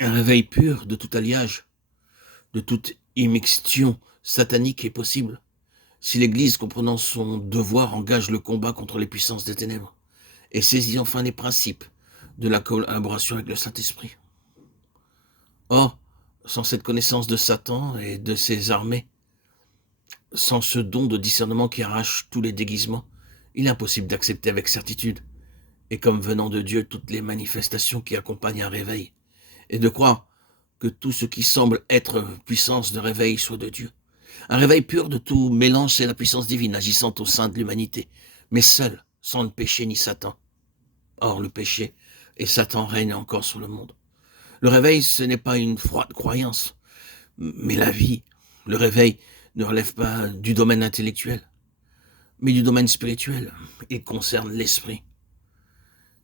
Un réveil pur de tout alliage, de toute immixtion satanique est possible, si l'Église, comprenant son devoir, engage le combat contre les puissances des ténèbres et saisit enfin les principes de la collaboration avec le Saint-Esprit. Or, sans cette connaissance de Satan et de ses armées, sans ce don de discernement qui arrache tous les déguisements, il est impossible d'accepter avec certitude, et comme venant de Dieu, toutes les manifestations qui accompagnent un réveil, et de croire que tout ce qui semble être puissance de réveil soit de Dieu. Un réveil pur de tout mélange, c'est la puissance divine agissant au sein de l'humanité, mais seule, sans le péché ni Satan. Or, le péché et Satan règnent encore sur le monde. Le réveil, ce n'est pas une froide croyance, mais la vie. Le réveil ne relève pas du domaine intellectuel, mais du domaine spirituel. Il concerne l'esprit.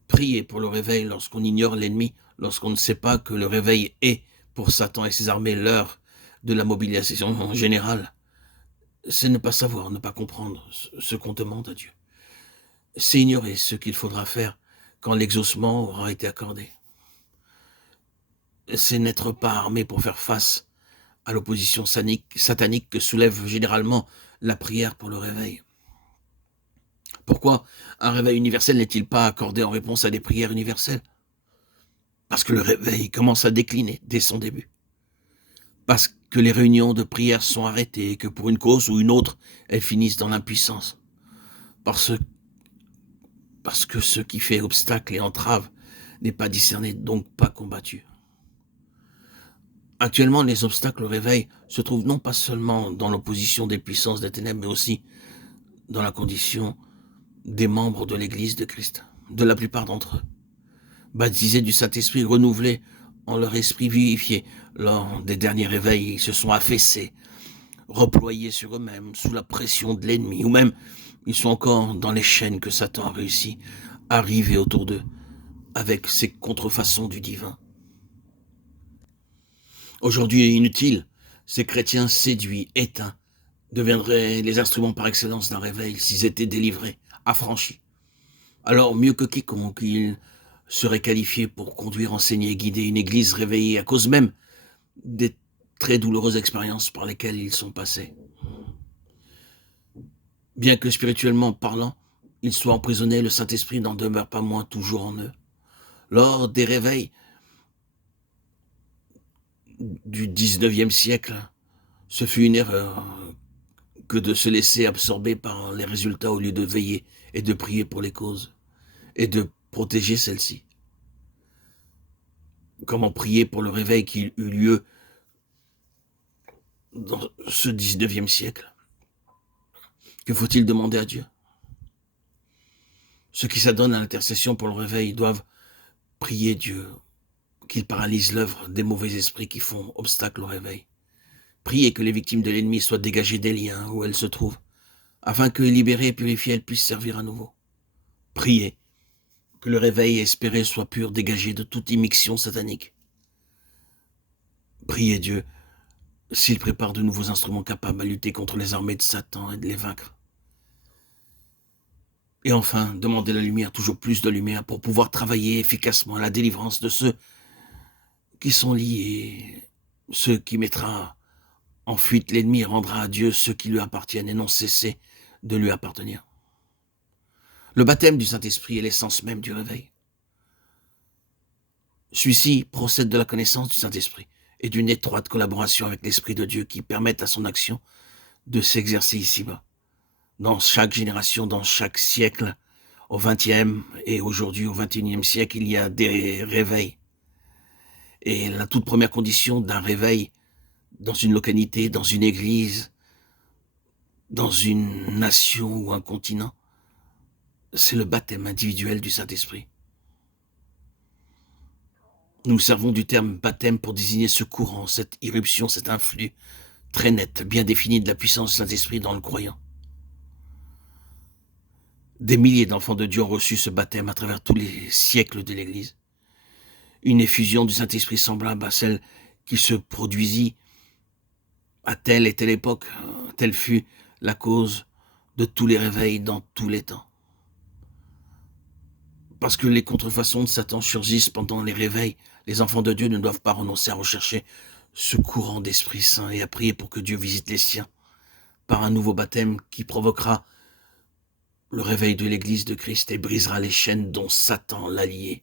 Prier pour le réveil lorsqu'on ignore l'ennemi, lorsqu'on ne sait pas que le réveil est, pour Satan et ses armées, l'heure de la mobilisation générale, c'est ne pas savoir, ne pas comprendre ce qu'on demande à Dieu. C'est ignorer ce qu'il faudra faire quand l'exaucement aura été accordé. C'est n'être pas armé pour faire face à l'opposition satanique que soulève généralement la prière pour le réveil. Pourquoi un réveil universel n'est-il pas accordé en réponse à des prières universelles? Parce que le réveil commence à décliner dès son début. Parce que les réunions de prière sont arrêtées et que pour une cause ou une autre, elles finissent dans l'impuissance. Parce que ce qui fait obstacle et entrave n'est pas discerné, donc pas combattu. Actuellement, les obstacles au réveil se trouvent non pas seulement dans l'opposition des puissances des ténèbres, mais aussi dans la condition des membres de l'Église de Christ, de la plupart d'entre eux, baptisés du Saint-Esprit, renouvelés en leur esprit vivifié. Lors des derniers réveils, ils se sont affaissés, reployés sur eux-mêmes, sous la pression de l'ennemi, ou même ils sont encore dans les chaînes que Satan a réussi à river autour d'eux, avec ses contrefaçons du divin. Aujourd'hui inutiles, ces chrétiens séduits, éteints, deviendraient les instruments par excellence d'un réveil s'ils étaient délivrés, affranchis. Alors, mieux que quiconque, ils seraient qualifiés pour conduire, enseigner, guider une église réveillée à cause même des très douloureuses expériences par lesquelles ils sont passés. Bien que spirituellement parlant, ils soient emprisonnés, le Saint-Esprit n'en demeure pas moins toujours en eux. Lors des réveils du 19e siècle, ce fut une erreur que de se laisser absorber par les résultats au lieu de veiller et de prier pour les causes et de protéger celles-ci. Comment prier pour le réveil qui eut lieu dans ce 19e siècle? Que faut-il demander à Dieu? Ceux qui s'adonnent à l'intercession pour le réveil doivent prier Dieu qu'il paralyse l'œuvre des mauvais esprits qui font obstacle au réveil. Prier que les victimes de l'ennemi soient dégagées des liens où elles se trouvent, afin que, libérées et purifiées, elles puissent servir à nouveau. Prier que le réveil espéré soit pur, dégagé de toute immixtion satanique. Priez Dieu s'il prépare de nouveaux instruments capables à lutter contre les armées de Satan et de les vaincre. Et enfin, demander la lumière, toujours plus de lumière, pour pouvoir travailler efficacement à la délivrance de ceux qui sont liés, ceux qui mettra en fuite l'ennemi et rendra à Dieu ceux qui lui appartiennent et non cesser de lui appartenir. Le baptême du Saint-Esprit est l'essence même du réveil. Celui-ci procède de la connaissance du Saint-Esprit et d'une étroite collaboration avec l'Esprit de Dieu qui permettent à son action de s'exercer ici-bas. Dans chaque génération, dans chaque siècle, au XXe et aujourd'hui au XXIe siècle, il y a des réveils. Et la toute première condition d'un réveil dans une localité, dans une église, dans une nation ou un continent, c'est le baptême individuel du Saint-Esprit. Nous servons du terme baptême pour désigner ce courant, cette irruption, cet influx très net, bien défini de la puissance du Saint-Esprit dans le croyant. Des milliers d'enfants de Dieu ont reçu ce baptême à travers tous les siècles de l'Église. Une effusion du Saint-Esprit semblable à celle qui se produisit à telle et telle époque, telle fut la cause de tous les réveils dans tous les temps. Parce que les contrefaçons de Satan surgissent pendant les réveils, Les enfants de Dieu ne doivent pas renoncer à rechercher ce courant d'Esprit Saint et à prier pour que Dieu visite les siens par un nouveau baptême qui provoquera le réveil de l'Église de Christ et brisera les chaînes dont Satan l'a lié.